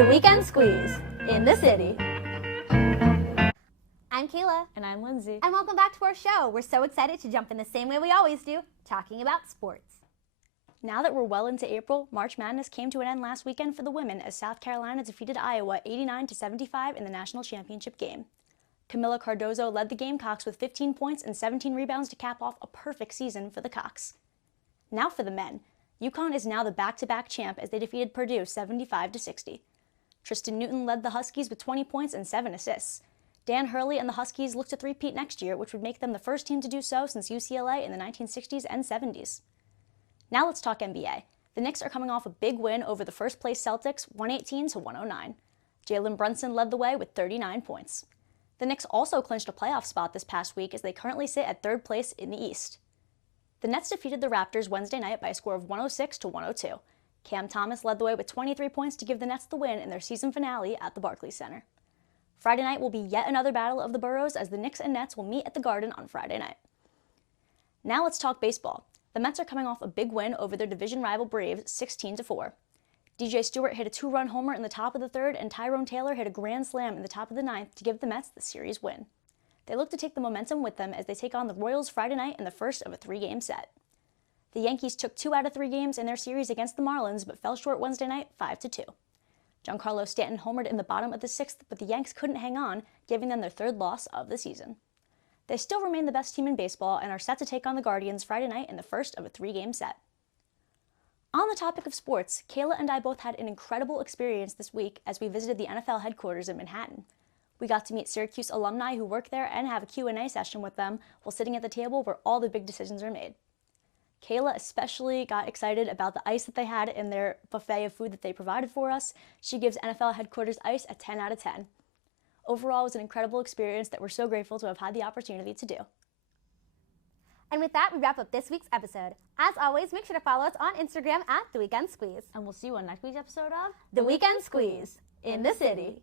The Weekend Squeeze in the city. I'm Kayla. And I'm Lindsay. And welcome back to our show. We're so excited to jump in the same way we always do, talking about sports. Now that we're well into April, March Madness came to an end last weekend for the women as South Carolina defeated Iowa 89-75 in the national championship game. Camila Cardozo led the Gamecocks with 15 points and 17 rebounds to cap off a perfect season for the Cocks. Now for the men. UConn is now the back-to-back champ as they defeated Purdue 75-60. Tristan Newton led the Huskies with 20 points and 7 assists. Dan Hurley and the Huskies look to three-peat next year, which would make them the first team to do so since UCLA in the 1960s and 70s. Now let's talk NBA. The Knicks are coming off a big win over the first-place Celtics, 118-109. Jalen Brunson led the way with 39 points. The Knicks also clinched a playoff spot this past week as they currently sit at third place in the East. The Nets defeated the Raptors Wednesday night by a score of 106-102. Cam Thomas led the way with 23 points to give the Nets the win in their season finale at the Barclays Center. Friday night will be yet another battle of the boroughs as the Knicks and Nets will meet at the Garden on Friday night. Now let's talk baseball. The Mets are coming off a big win over their division rival Braves 16-4. DJ Stewart hit a two-run homer in the top of the third and Tyrone Taylor hit a grand slam in the top of the ninth to give the Mets the series win. They look to take the momentum with them as they take on the Royals Friday night in the first of a three-game set. The Yankees took 2 out of 3 games in their series against the Marlins but fell short Wednesday night 5-2. Giancarlo Stanton homered in the bottom of the 6th, but the Yanks couldn't hang on, giving them their third loss of the season. They still remain the best team in baseball and are set to take on the Guardians Friday night in the first of a 3-game set. On the topic of sports, Kayla and I both had an incredible experience this week as we visited the NFL headquarters in Manhattan. We got to meet Syracuse alumni who work there and have a Q&A session with them while sitting at the table where all the big decisions are made. Kayla especially got excited about the ice that they had in their buffet of food that they provided for us. She gives NFL headquarters ice a 10 out of 10. Overall, it was an incredible experience that we're so grateful to have had the opportunity to do. And with that, we wrap up this week's episode. As always, make sure to follow us on Instagram at The Weekend Squeeze. And we'll see you on next week's episode of The Weekend Squeeze in the city.